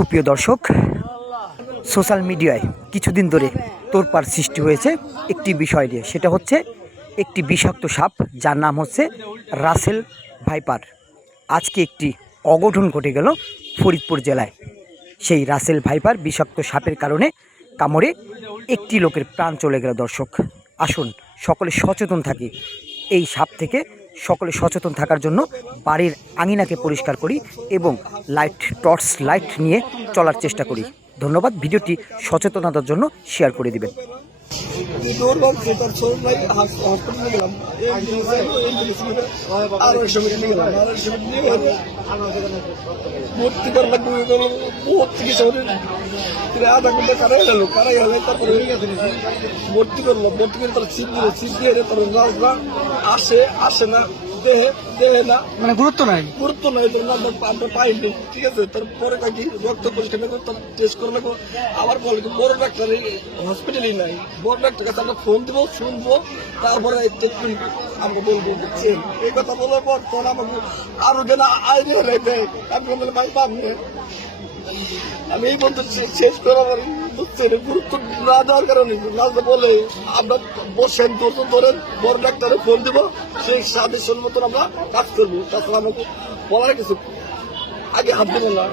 সুপ্রিয় দর্শক, সোশ্যাল মিডিয়ায় কিছুদিন ধরে তোলপাড় সৃষ্টি হয়েছে একটি বিষয় নিয়ে। সেটা হচ্ছে একটি বিষাক্ত সাপ, যার নাম হচ্ছে রাসেল ভাইপার। আজকে একটি অঘটন ঘটে গেল ফরিদপুর জেলায়। সেই রাসেল ভাইপার বিষাক্ত সাপের কারণে কামড়ে একটি লোকের প্রাণ চলে গেল। দর্শক, আসুন সকলে সচেতন থাকি। এই সাপ থেকে সকলে সচেতন থাকার জন্য বাড়ির আঙিনাকে পরিষ্কার করি এবং টর্চ লাইট নিয়ে চলার চেষ্টা করি। ধন্যবাদ। ভিডিওটি সচেতনতার জন্য শেয়ার করে দিবেন। আধা ঘন্টা কারাই হলো, কারাই হলে তারপরে ভর্তি করলো, ভর্তি করে তার ছিপ দিল, ছিপ দিয়ে তারপরে রাজরা আসে না, দেহে না, মানে গুরুত্ব নাই আমরা পাইনি। ঠিক আছে, তারপরে কি রক্ত পরিষ্কার টেস্ট করে লাগবো, আবার বলে বড় ডাক্তার হসপিটালই নাই, বড় ডাক্তার কাছে আমরা ফোন দিব, শুনবো, তারপরে আমরা বলবো। বুঝছেন, এই কথা বলার পর তখন আমাকে আরো যেন আইডিয়া হলে দেয়। আমি বলে ভাই পাবনি, আমি এই বলতে শেষ করা পারি। বুঝছেন, গুরুত্ব না দেওয়ার কারণে রাজা বলে আমরা বসেন, ধরেন, বড় ডাক্তারে ফোন দিব, সেই সাজেশন মতন আমরা কাজ করবো। তাছাড়া আমাকে বলার কিছু আগে হাত দেবো না।